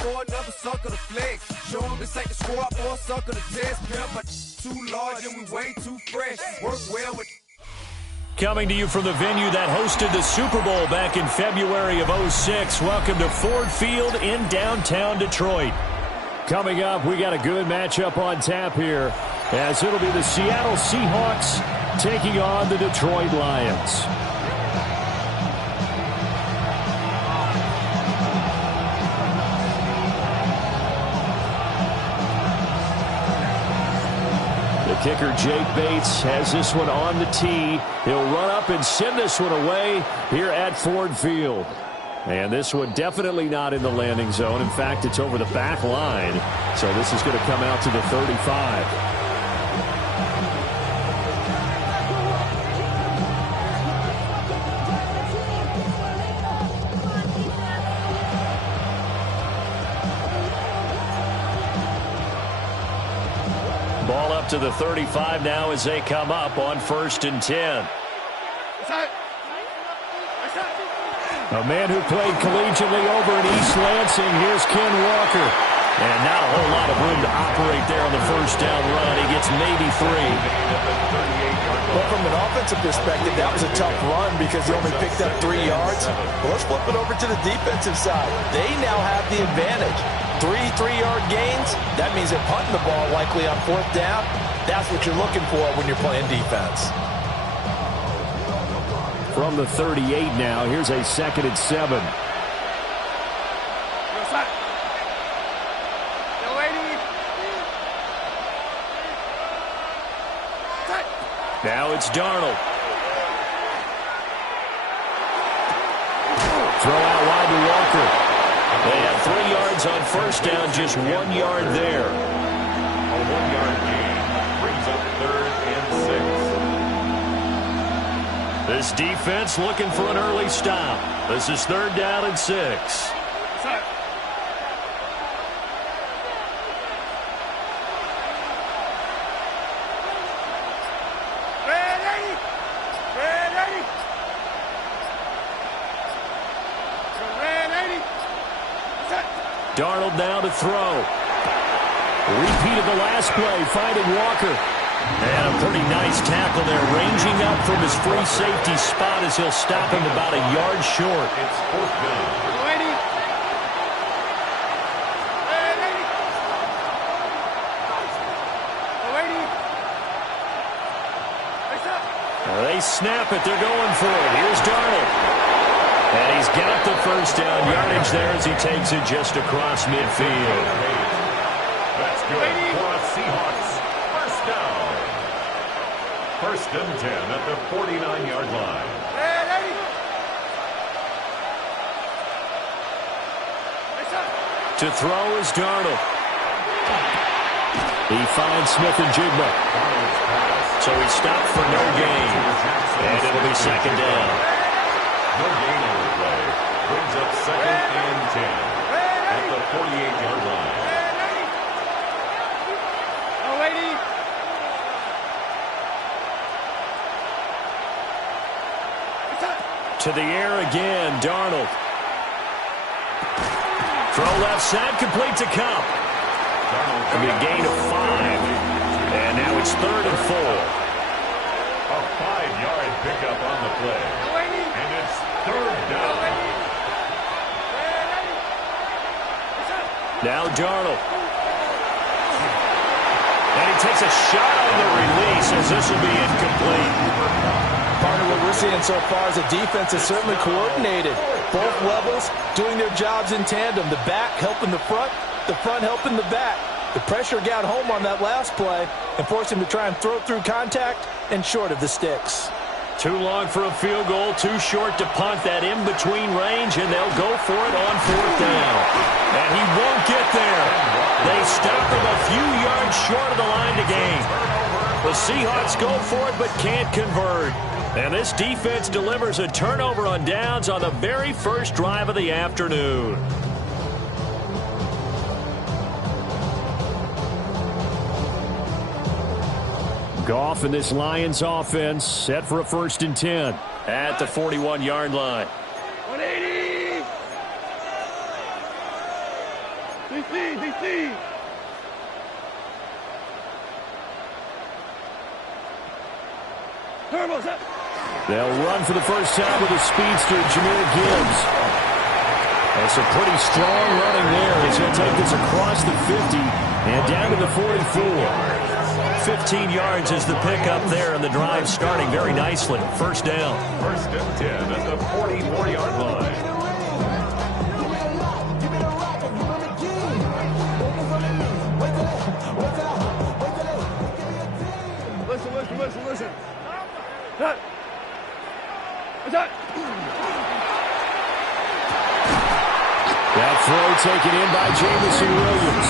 for another sucker to flex. Show them this ain't the squad or sucker to test. Pimp, too large and we way too fresh. Work well with. Coming to you from the venue that hosted the Super Bowl back in February of '06. Welcome to Ford Field in downtown Detroit. Coming up, we got a good matchup on tap here, as it'll be the Seattle Seahawks taking on the Detroit Lions. Kicker Jake Bates has this one on the tee. He'll run up and send this one away here at Ford Field. And this one definitely not in the landing zone. In fact, it's over the back line. So this is going to come out to the 35. Ball up to the 35 now as they come up on 1st and 10. A man who played collegiately over in East Lansing. Here's Ken Walker. And not a whole lot of room to operate there on the first down run. He gets maybe 3. But from an offensive perspective, that was a tough run because he only picked up 3 yards. Well, let's flip it over to the defensive side. They now have the advantage. 3 3-yard gains, that means they're punting the ball likely on 4th down. That's what you're looking for when you're playing defense. From the 38 now, here's a 2nd and 7. Now it's Darnold. Throw out wide to Walker. They have 3 yards on 1st down, just 1 yard there. A 1-yard gain brings up 3rd and 6. This defense looking for an early stop. This is 3rd down and 6. Darnold now to throw. Repeat of the last play, finding Walker. And a pretty nice tackle there, ranging up from his free safety spot as he'll stop him about a yard short. It's 4th down. They snap it. They're going for it. Here's Darnold. And he's got the first down yardage there as he takes it just across midfield. That's good for the Seahawks. First down. 1st and 10 at the 49-yard line. To throw is Darnold. He finds Smith and Jigba. So he stopped for no gain. And it'll be 2nd down. No gain on the play. Brings up 2nd and 10 at the 48-yard line. To the air again, Darnold. Throw left side, complete to Cup. It'll be a gain of 5. And now it's 3rd and 4. A 5-yard pickup on the play. And it's 3rd down. Now Darnold. And he takes a shot on the release as this will be incomplete. Part of what we're seeing so far is the defense is certainly coordinated. Both levels doing their jobs in tandem. The back helping the front helping the back. The pressure got home on that last play and forced him to try and throw through contact and short of the sticks. Too long for a field goal, too short to punt that in-between range, and they'll go for it on 4th down. And he won't get there. They stop him a few yards short of the line to gain. The Seahawks go for it but can't convert. And this defense delivers a turnover on downs on the very first drive of the afternoon. Goff and this Lions offense set for a 1st and 10 at the 41-yard line. 180. They'll run for the first time with a speedster, Jameer Gibbs. That's a pretty strong running there as he'll take this across the 50 and down to the 44. 15 yards is the pickup there, and the drive starting very nicely. First down. First and 10 at the 44-yard line. Listen. That throw taken in by Jamison Williams.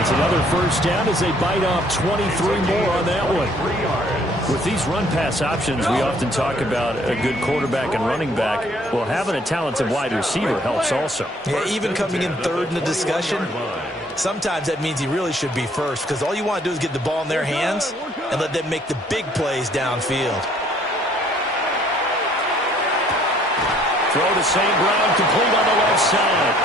It's another first down as they bite off 23 more on that one. With these run-pass options, we often talk about a good quarterback and running back. Well, having a talented wide receiver helps also. Yeah, even coming in third in the discussion, sometimes that means he really should be first, because all you want to do is get the ball in their hands and let them make the big plays downfield. Throw to St. Brown, complete on the left side.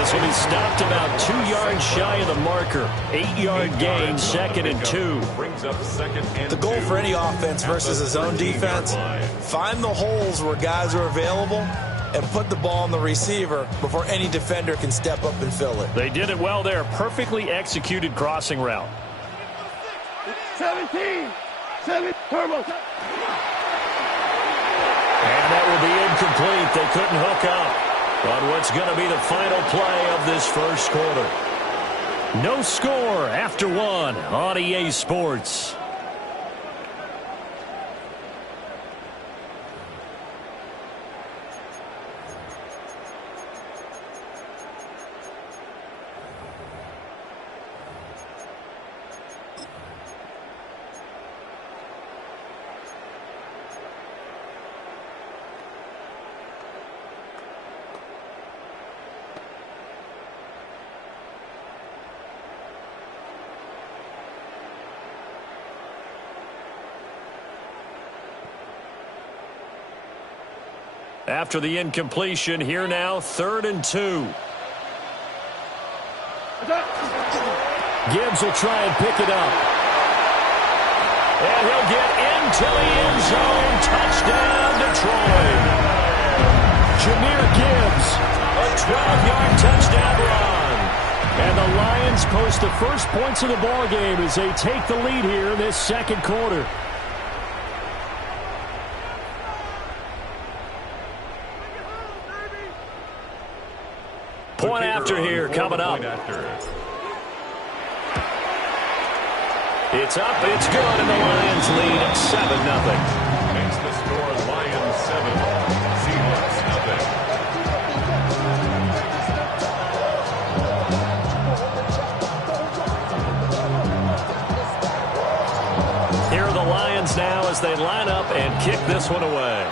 This will be stopped about 2 yards shy of the marker. 8-yard gain, 2nd and 2. The goal for any offense versus his own defense, find the holes where guys are available and put the ball on the receiver before any defender can step up and fill it. They did it well there. Perfectly executed crossing route. 17, turbo. And that will be incomplete. They couldn't hook up on what's going to be the final play of this first quarter. No score after one on EA Sports. After the incompletion, here now, 3rd and 2. Gibbs will try and pick it up. And he'll get into the end zone. Touchdown, Detroit. Jameer Gibbs, a 12-yard touchdown run. And the Lions post the first points of the ballgame as they take the lead here in this second quarter. Point after here coming up. It's up, it's good, and the Lions lead 7-0. Makes the score Lions 7, Seahawks nothing. Here are the Lions now as they line up and kick this one away.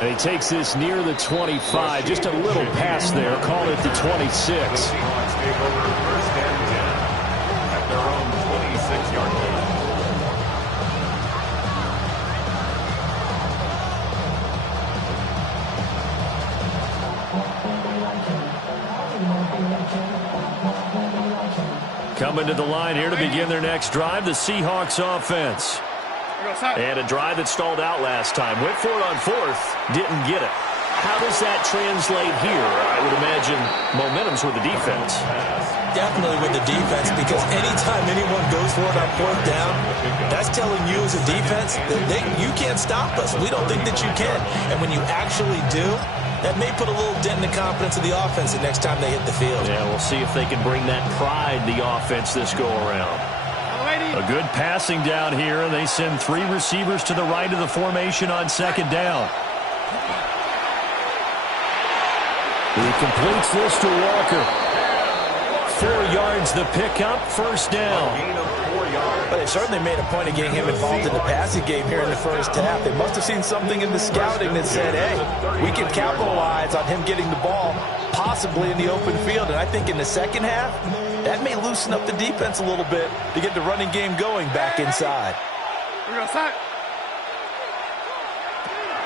And he takes this near the 25, just a little pass there, call it the 26. The Seahawks take over 1st and 10 at their own 26-yard line. Coming to the line here to begin their next drive, the Seahawks offense. And a drive that stalled out last time. Went for it on 4th, didn't get it. How does that translate here? I would imagine momentum's with the defense. Definitely with the defense, because anytime anyone goes for it on 4th down, that's telling you as a defense that you can't stop us. We don't think that you can. And when you actually do, that may put a little dent in the confidence of the offense the next time they hit the field. Yeah, we'll see if they can bring that pride, the offense, this go-around. A good passing down here, and they send 3 receivers to the right of the formation on 2nd down. He completes this to Walker. 4 yards the pickup, 1st down. But they certainly made a point of getting him involved in the passing game here in the first half. They must have seen something in the scouting that said, hey, we can capitalize on him getting the ball, possibly in the open field. And I think in the second half, that may loosen up the defense a little bit to get the running game going back inside.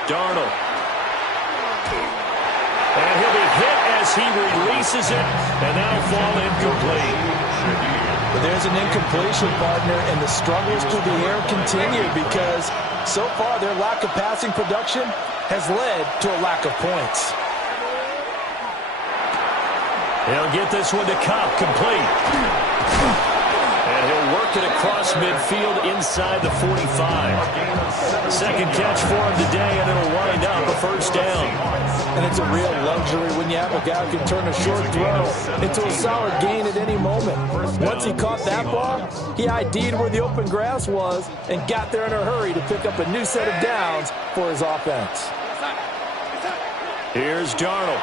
Darnold. And he'll be hit as he releases it, and that'll fall incomplete. But there's an incompletion, partner, and the struggles through the air continue because so far their lack of passing production has led to a lack of points. He'll get this one to Cobb, complete. And he'll work it across midfield inside the 45. Second catch for him today, and it'll wind up a first down. And it's a real luxury when you have a guy who can turn a short throw into a solid gain at any moment. Once he caught that ball, he ID'd where the open grass was and got there in a hurry to pick up a new set of downs for his offense. Here's Darnold.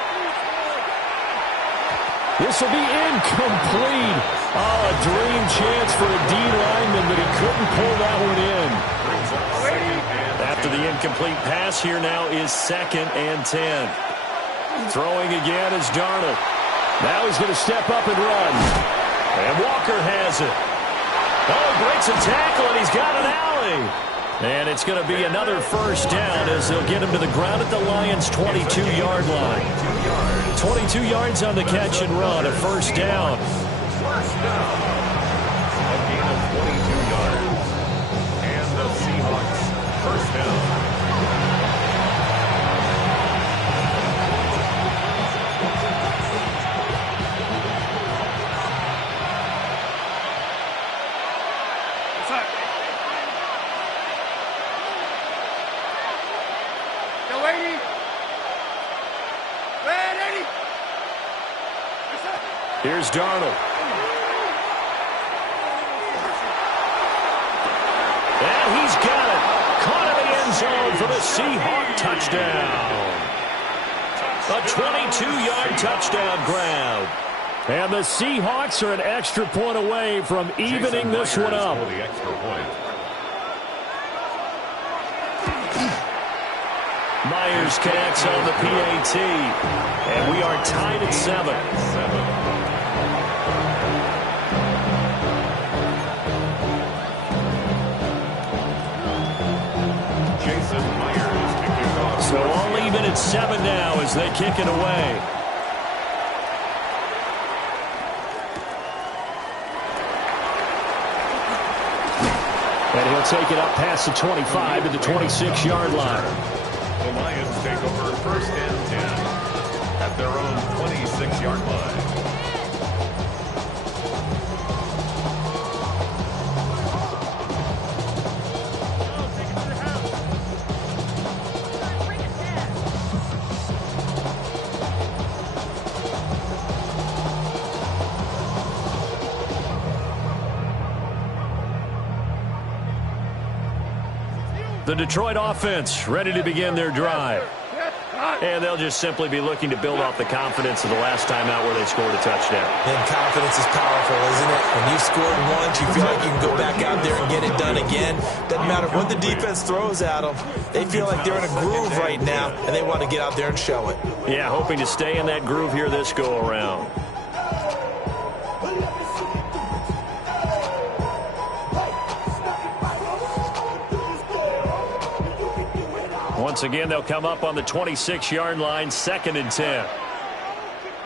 This will be incomplete. Oh, a dream chance for a D lineman, but he couldn't pull that one in. After the incomplete pass, here now is 2nd and 10. Throwing again is Darnold. Now he's going to step up and run. And Walker has it. Oh, breaks a tackle, and he's got an alley. And it's going to be another first down as they'll get him to the ground at the Lions' 22-yard line. 22 yards on the catch and run, a first down. First down. A gain of 22 yards. And the Seahawks, first down. Here's Darnold. And he's got it. Caught in the end zone for the Seahawk touchdown. A 22-yard touchdown grab. And the Seahawks are an extra point away from evening this one up. The extra point. Myers connects on the PAT. And we are tied at 7. So all even at 7 now as they kick it away. And he'll take it up past the 25 to the 26-yard line. The Lions take over 1st and 10 at their own 26-yard line. The Detroit offense ready to begin their drive. And they'll just simply be looking to build off the confidence of the last time out where they scored a touchdown. And confidence is powerful, isn't it? When you've scored once, you feel like you can go back out there and get it done again. Doesn't matter what the defense throws at them. They feel like they're in a groove right now, and they want to get out there and show it. Yeah, hoping to stay in that groove here this go-around. Once again, they'll come up on the 26-yard line, 2nd and 10.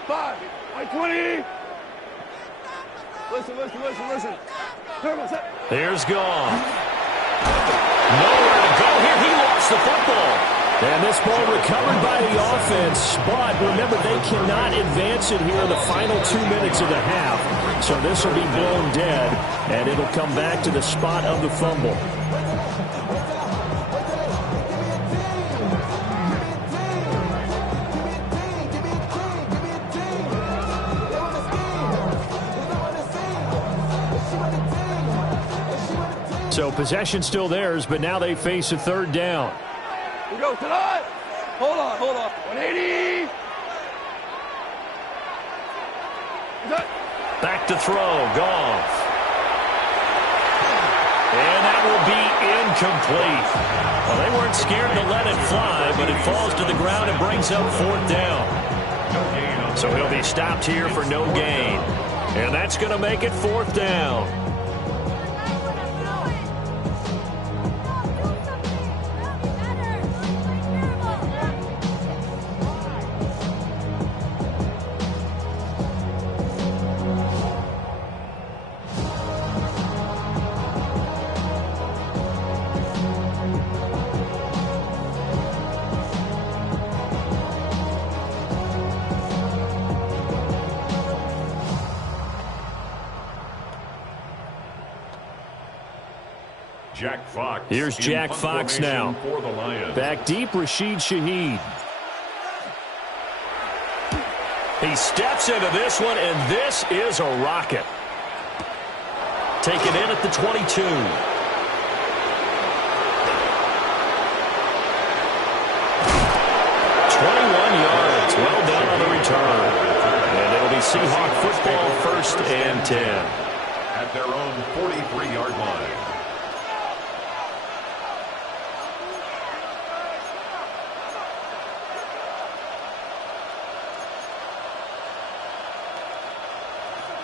5, 20. Listen. Here's Goff. Nowhere to go here. He lost the football. And this ball recovered by the offense. But remember, they cannot advance it here in the final 2 minutes of the half. So this will be blown dead, and it'll come back to the spot of the fumble. So possession still theirs, but now they face a 3rd down. We go tonight. Hold on. 180. Back to throw, Goff. And that will be incomplete. Well, they weren't scared to let it fly, but it falls to the ground and brings up 4th down. So he'll be stopped here for no gain. And that's going to make it 4th down. Jack Fox. Here's Jack Fox now. For the Lions. Back deep, Rashid Shaheed. He steps into this one, and this is a rocket. Taken in at the 22. 21 yards. Well done on the return. And it'll be Seahawk football, 1st and 10. At their own 43-yard line.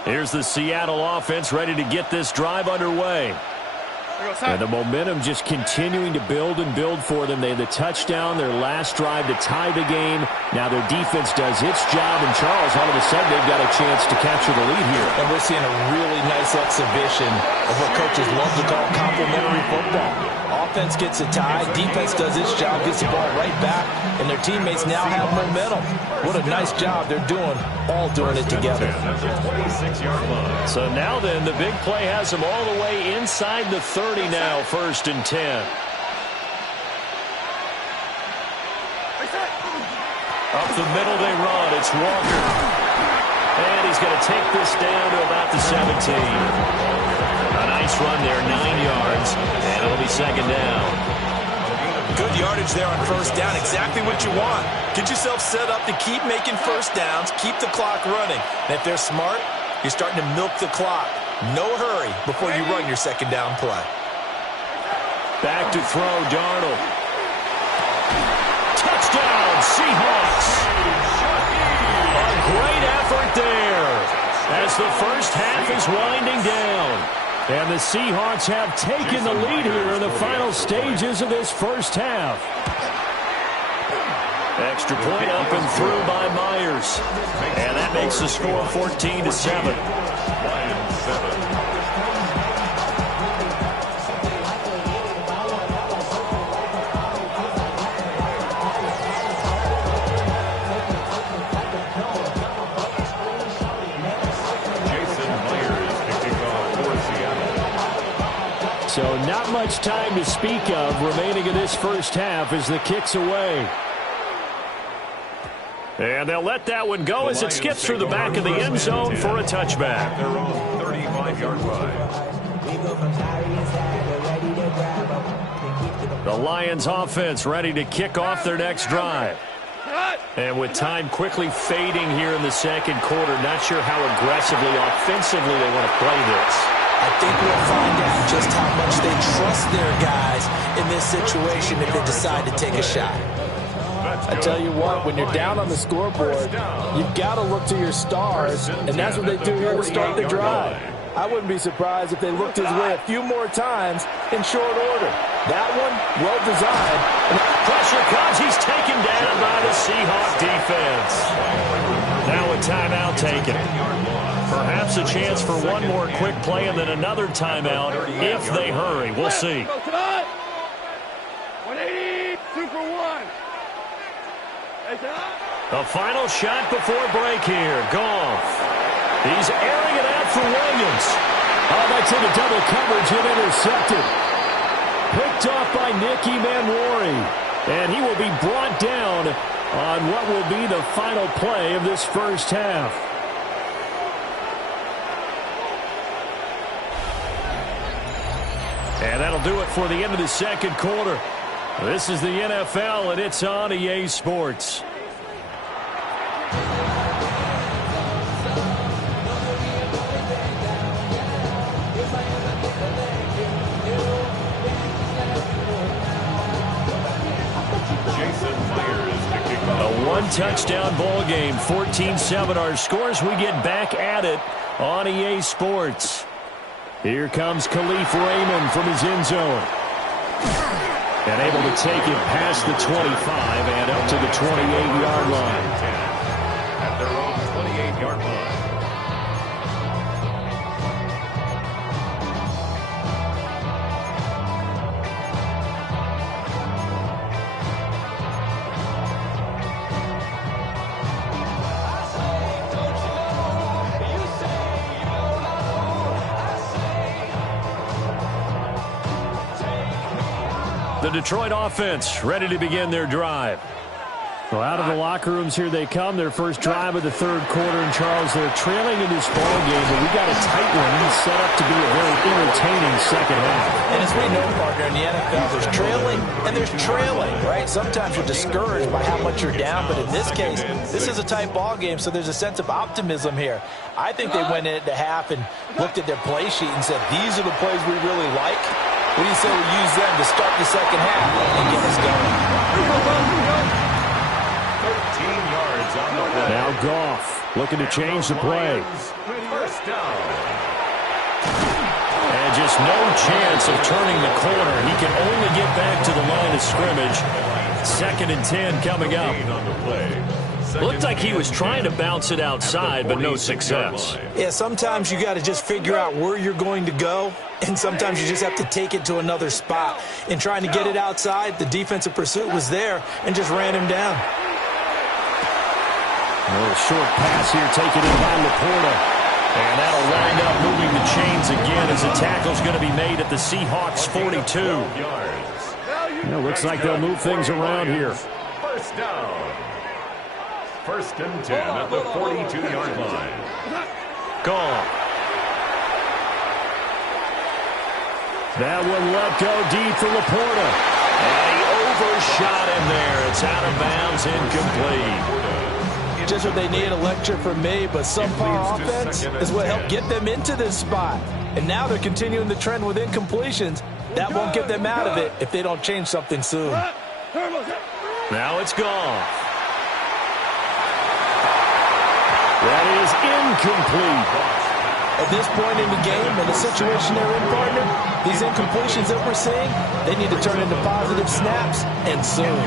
Here's the Seattle offense ready to get this drive underway. And the momentum just continuing to build and build for them. They had the touchdown, their last drive to tie the game. Now their defense does its job, and Charles, all of a sudden, they've got a chance to capture the lead here. And we're seeing a really nice exhibition of what coaches love to call complementary football. Offense gets a tie, defense does its job, gets the ball right back, and their teammates now have momentum. What a nice job they're doing, all doing it together. That's a 26-yard line. So now then, the big play has them all the way inside the 30 now, 1st and 10. Up the middle they run. It's Walker. And he's going to take this down to about the 17. A nice run there, 9 yards. And it'll be 2nd down. Good yardage there on 1st down. Exactly what you want. Get yourself set up to keep making 1st downs, keep the clock running. And if they're smart, you're starting to milk the clock. No hurry before you run your 2nd down play. Back to throw, Darnold. Touchdown, Seahawks. A great effort there as the first half is winding down. And the Seahawks have taken the lead here in the final stages of this first half. Extra point up and through by Myers. And that makes the score 14-7. Lions 7. So not much time to speak of remaining in this first half as the kick's away. And they'll let that one go as it skips through the back of the end zone for a touchback. Their own 35-yard line. The Lions offense ready to kick off their next drive. And with time quickly fading here in the 2nd quarter, not sure how aggressively, offensively they want to play this. I think we'll find out just how much they trust their guys in this situation if they decide to take a shot. I tell you what, when you're down on the scoreboard, you've got to look to your stars, and that's what they do here to start the drive. I wouldn't be surprised if they looked his way a few more times in short order. That one, well designed. Pressure comes. He's taken down by the Seahawk defense. Now a timeout taken. Perhaps a chance for one more quick play and then another timeout if they hurry. We'll see. 180, 2 for 1. The final shot before break here. Goff. He's airing it out for Williams. Oh, that's into double coverage and intercepted. Picked off by Nicky Manwari. And he will be brought down on what will be the final play of this first half. And that'll do it for the end of the 2nd quarter. This is the NFL, and it's on EA Sports. A one-touchdown ball game, 14-7 our scores. We get back at it on EA Sports. Here comes Khalif Raymond from his end zone. And able to take it past the 25 and up to the 28-yard line. At their own 28-yard line. the Detroit offense ready to begin their drive. Well, out of the locker rooms here they come. Their first drive of the third quarter. And, Charles, they're trailing in this ball game, but we got a tight one set up to be a very entertaining second half. And as we know, partner, in the NFL, there's trailing and there's trailing, right? Sometimes you're discouraged by how much you're down, but in this case, this is a tight ball game, so there's a sense of optimism here. I think they went into half and looked at their play sheet and said, these are the plays we really like. What do you say we use them to start the second half and get us going? 13 yards on the play. Now Goff looking to change the play. First down. And just no chance of turning the corner. He can only get back to the line of scrimmage. 2nd and 10 coming up. On the play. Looked like he was trying to bounce it outside, but no success. Yeah, sometimes you got to just figure out where you're going to go, and sometimes you just have to take it to another spot. In trying to get it outside, the defensive pursuit was there and just ran him down. A little short pass here taken in by Laporta. And that'll wind up moving the chains again as the tackle's going to be made at the Seahawks 42. Looks like they'll move things around here. First down. 1st and 10 at the 42-yard line. Gone. That one let go deep for Laporta. And he overshot him there. It's out of bounds, incomplete. Just what they need, a lecture from me, but subpar offense is what helped get them into this spot. And now they're continuing the trend with incompletions. That won't get them out of it if they don't change something soon. Now it's gone. That is incomplete. At this point in the game, in the situation they're in, partner, these incompletions that we're seeing, they need to turn into positive snaps, and soon.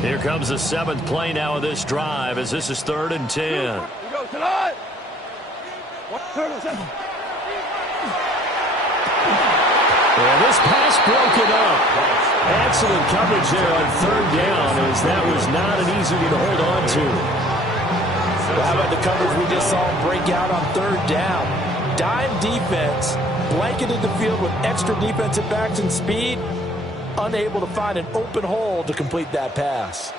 Here comes the 7th play now of this drive as this is 3rd and 10. Yeah, this pass broken up. Excellent coverage there on 3rd down as that was not an easy one to hold on to. Well, how about the coverage we just saw break out on 3rd down? Dime defense, blanketed the field with extra defensive backs and speed, unable to find an open hole to complete that pass.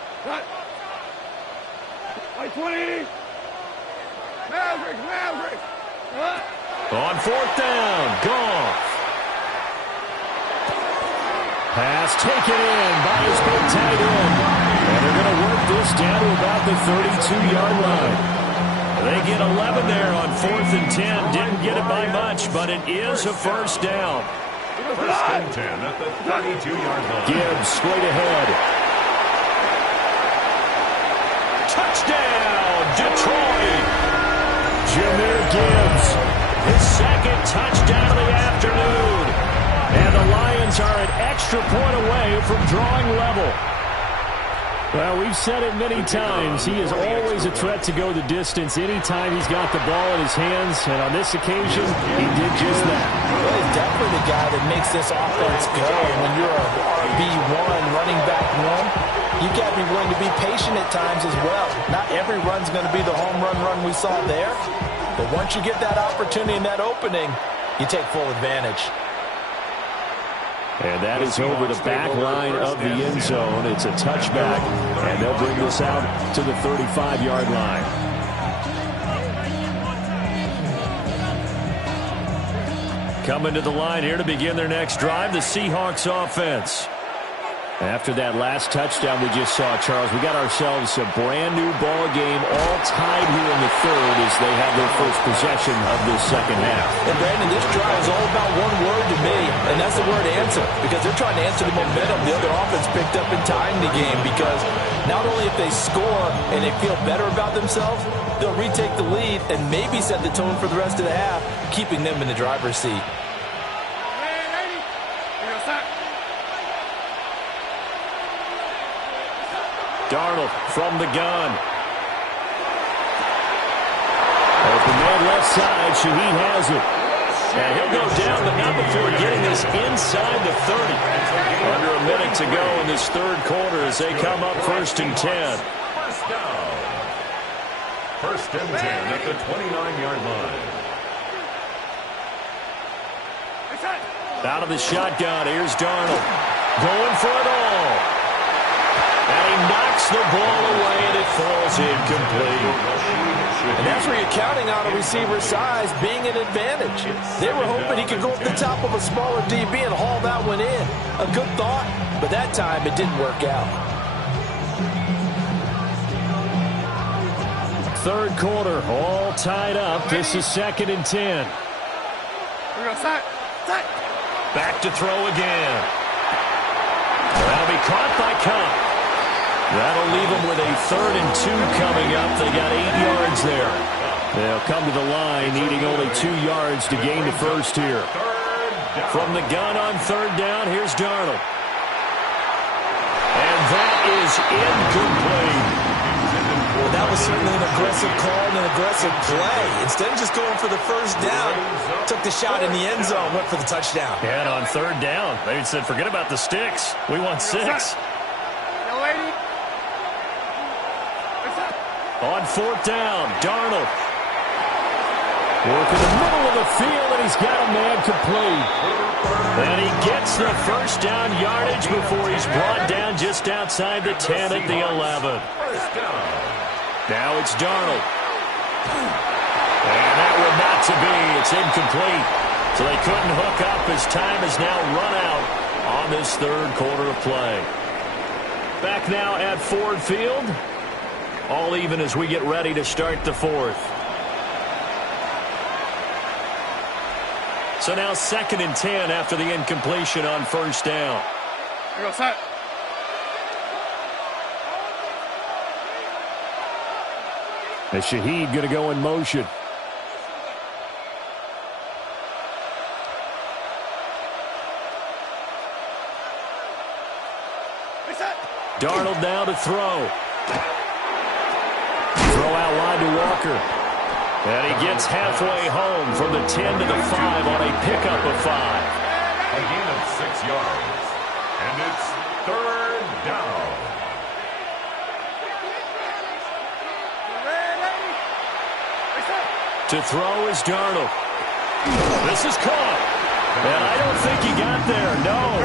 On 4th down, Goff. Pass taken in by his big tight end. And they're going to work this down to about the 32-yard line. They get 11 there on 4th and 10. Didn't get it by much, but it is a first down. 1st and 10 at the 32-yard line. Gibbs straight ahead. Touchdown, Detroit. Jahmyr Gibbs. His 2nd touchdown of the afternoon. And the Lions are an extra point away from drawing level. Well, we've said it many times. He is always a threat to go the distance anytime he's got the ball in his hands. And on this occasion, he did just that. Well, he's definitely the guy that makes this offense go. When you're a RB1, running back one, you've got to be willing to be patient at times as well. Not every run's going to be the home run we saw there. But once you get that opportunity and that opening, you take full advantage. And that is over the back line of the end zone. It's a touchback, and they'll bring this out to the 35-yard line. Coming to the line here to begin their next drive, the Seahawks offense. After that last touchdown we just saw, Charles, we got ourselves a brand-new ball game, all tied here in the 3rd as they have their first possession of this second half. And, Brandon, this drive is all about one word to me, and that's the word answer, because they're trying to answer the momentum the other offense picked up in tying the game, because not only if they score and they feel better about themselves, they'll retake the lead and maybe set the tone for the rest of the half, keeping them in the driver's seat. Darnold from the gun. Open man left side. Shaheed has it. And he'll go down, but not before getting this inside the 30. Under a minute to go in this 3rd quarter as they come up 1st and 10. First down. 1st and 10 at the 29-yard line. Out of the shotgun, here's Darnold. Going for it all. And he knocks the ball away, and it falls incomplete. And that's where you're counting on a receiver's size being an advantage. They were hoping he could go up the top of a smaller DB and haul that one in. A good thought, but that time it didn't work out. Third quarter, all tied up. This is 2nd and 10. Back to throw again. That'll be caught by Cup. That'll leave them with a 3rd and 2 coming up. They got 8 yards there. They'll come to the line, needing only 2 yards to gain the first here. From the gun on 3rd down, here's Darnold. And that is incomplete. That was certainly an aggressive call and an aggressive play. Instead of just going for the first down, took the shot in the end zone, went for the touchdown. And on 3rd down, they said, forget about the sticks. We want 6. On 4th down, Darnold. Working the middle of the field, and he's got a man complete. And he gets the first down yardage before he's brought down just outside the 10 at the 11. Now it's Darnold. And that would not to be. It's incomplete. So they couldn't hook up as time has now run out on this 3rd quarter of play. Back now at Ford Field. All even as we get ready to start the 4th. So now 2nd and 10 after the incompletion on 1st down. Here goes set. And Shaheed going to go in motion. Darnold now to throw. Throw out wide to Walker. And he gets halfway home from the 10 to the 5 on a pickup of 5. A gain of 6 yards. And it's 3rd down. To throw is Darnold. This is caught. And I don't think he got there. No.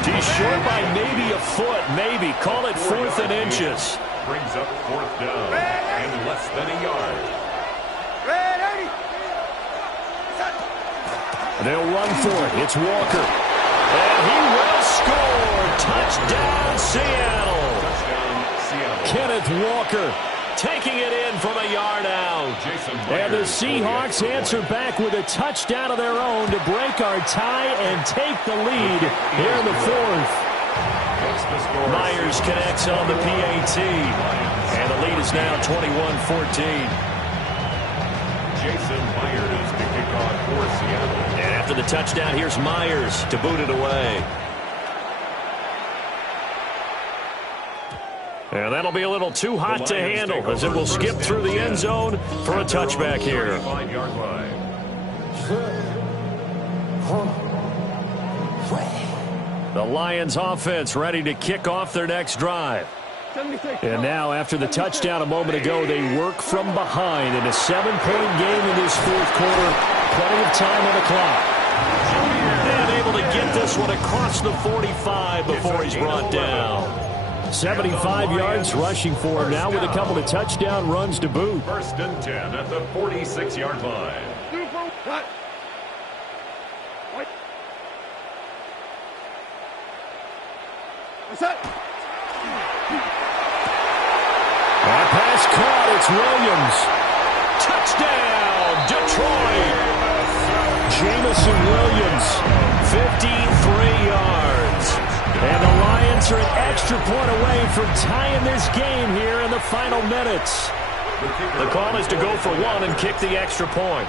He's short by maybe a foot. Maybe. Call it 4th and inches. Brings up 4th down and less than a yard. They'll run for it. It's Walker. And he will score. Touchdown, Seattle. Kenneth Walker taking it in from a yard out. And the Seahawks answer back with a touchdown of their own to break our tie and take the lead here in the 4th. Myers connects on the PAT. And the lead is now 21-14. Jason Myers to kick off for Seattle. And after the touchdown, here's Myers to boot it away. And that'll be a little too hot to handle as it will skip through the end zone for a touchback here. The Lions offense ready to kick off their next drive. And now, after the touchdown a moment ago, they work from behind in a 7-point game in this 4th quarter. Plenty of time on the clock. And able to get this one across the 45 before he's brought down. 75 yards rushing for him now with a couple of touchdown runs to boot. 1st and 10 at the 46-yard line. That pass caught. It's Williams. Touchdown, Detroit. Jamison Williams, 53 yards. And the Lions are an extra point away from tying this game here in the final minutes. The call is to go for 1 and kick the extra point.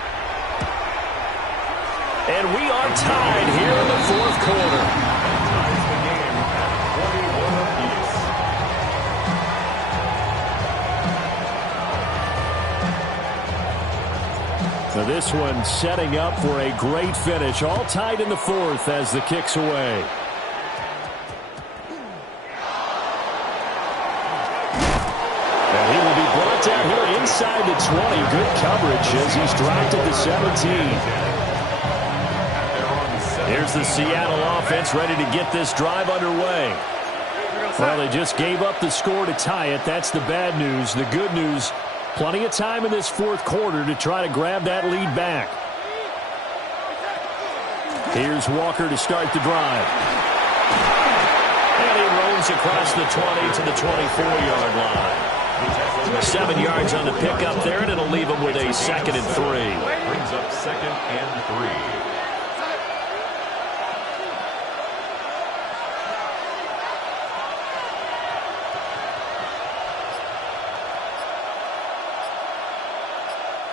And we are tied here in the 4th quarter. Now this one setting up for a great finish. All tied in the 4th as the kick's away. And he will be brought down here inside the 20. Good coverage as he's dropped at the 17. They're on Here's the Seattle offense ready to get this drive underway. Well, they just gave up the score to tie it. That's the bad news. The good news, plenty of time in this fourth quarter to try to grab that lead back. Here's Walker to start the drive. And he roams across the 20 to the 24-yard line. 7 yards on the pickup there, and it'll leave him with a 2nd and 3. Brings up 2nd and 3.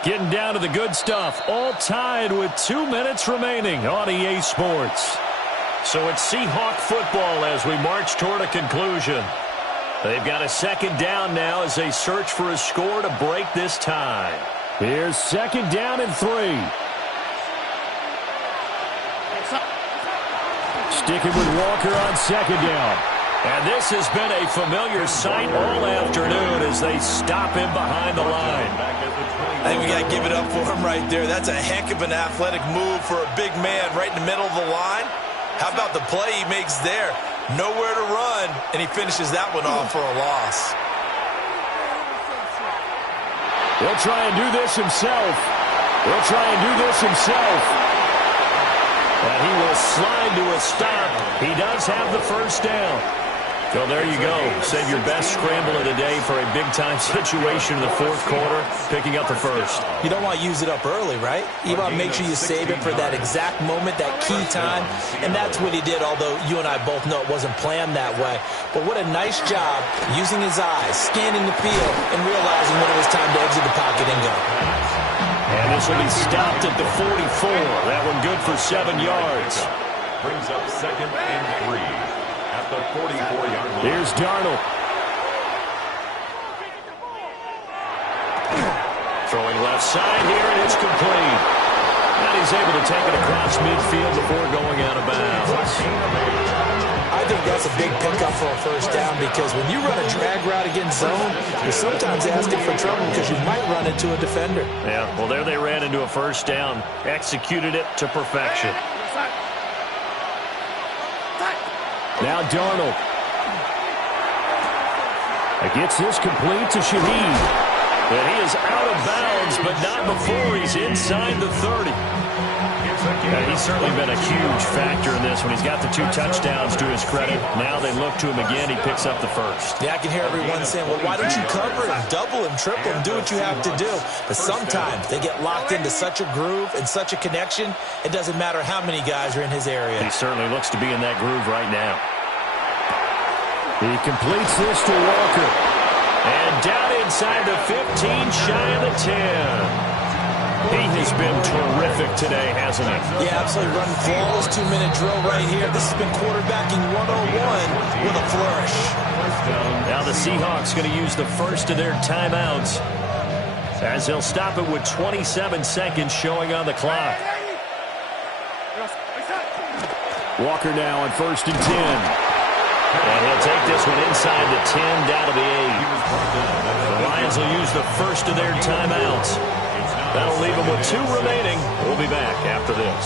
Getting down to the good stuff. All tied with 2 minutes remaining on EA Sports. So it's Seahawk football as we march toward a conclusion. They've got a 2nd down now as they search for a score to break this tie. Here's 2nd down and 3. Sticking with Walker on 2nd down. And this has been a familiar sight all afternoon as they stop him behind the line. I think we got to give it up for him right there. That's a heck of an athletic move for a big man right in the middle of the line. How about the play he makes there? Nowhere to run, and he finishes that one off for a loss. He'll try and do this himself. And he will slide to a stop. He does have the 1st down. So there you go. Save your best scramble of the day for a big-time situation in the fourth quarter, picking up the 1st. You don't want to use it up early, right? You want to make sure you save it for that exact moment, that key time, and that's what he did, although you and I both know it wasn't planned that way. But what a nice job using his eyes, scanning the field, and realizing when it was time to exit the pocket and go. And this will be stopped at the 44. That one good for 7 yards. Brings up 2nd and 3. The 44-yard line. Here's Darnold. Throwing left side here, and it's complete. And he's able to take it across midfield before going out of bounds. I think that's a big pickup for a 1st down because when you run a drag route against zone, you're sometimes asking for trouble because you might run into a defender. Yeah, well, there they ran into a 1st down. Executed it to perfection. Now Darnold. Gets this complete to Shaheed. And he is out of bounds, but not before he's inside the 30. And he's certainly been a huge factor in this when he's got the 2 touchdowns to his credit. Now they look to him again. He picks up the 1st. Yeah, I can hear everyone saying, well, why don't you cover him, double him, triple him, do what you have to do. But sometimes they get locked into such a groove and such a connection, it doesn't matter how many guys are in his area. He certainly looks to be in that groove right now. He completes this to Walker. And down inside the 15, shy of the 10. He has been terrific today, hasn't he? Yeah, absolutely. Running flawless 2-minute drill right here. This has been quarterbacking 101 with a flourish. Now the Seahawks going to use the 1st of their timeouts as they'll stop it with 27 seconds showing on the clock. Walker now on 1st and 10. And he'll take this one inside the 10 down to the 8. The Lions will use the 1st of their timeouts. That'll leave them with 2 remaining. We'll be back after this.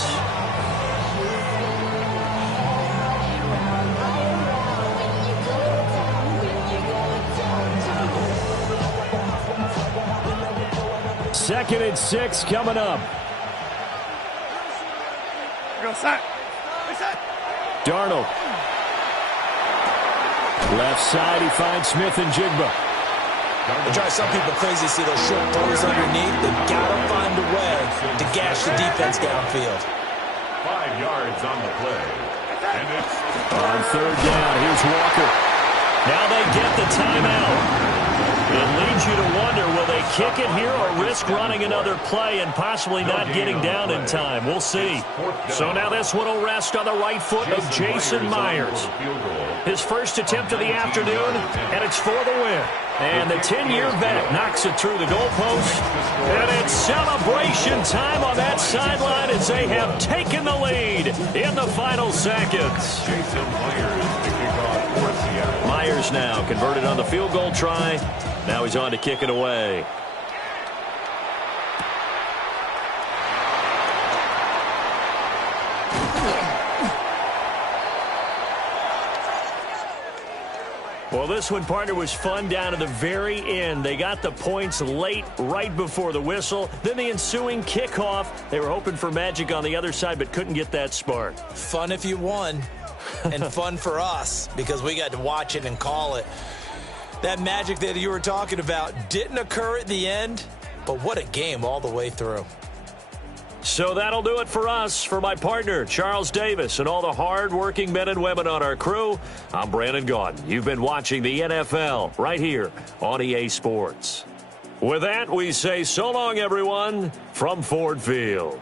Second and 6 coming up. Darnold. Left side, he finds Smith and Jigba. They drive some people crazy to see those short throws underneath. They've got to find a way to gash the defense downfield. 5 yards on the play. And it's on 3rd down, here's Walker. Now they get the timeout. It leads you to wonder, will they kick it here or risk running another play and possibly not getting down in time? We'll see. So now this one will rest on the right foot of Jason Myers. His 1st attempt of the afternoon, and it's for the win. And the 10-year vet knocks it through the goalpost. And it's celebration time on that sideline as they have taken the lead in the final seconds. Jason Myers to kick off for Seattle. Myers now converted on the field goal try. Now he's on to kick it away. Well, this one, partner, was fun down to the very end. They got the points late, right before the whistle. Then the ensuing kickoff. They were hoping for magic on the other side, but couldn't get that spark. Fun if you won, and fun for us because we got to watch it and call it. That magic that you were talking about didn't occur at the end, but what a game all the way through. So that'll do it for us. For my partner, Charles Davis, and all the hard-working men and women on our crew, I'm Brandon Gaudin. You've been watching the NFL right here on EA Sports. With that, we say so long, everyone, from Ford Field.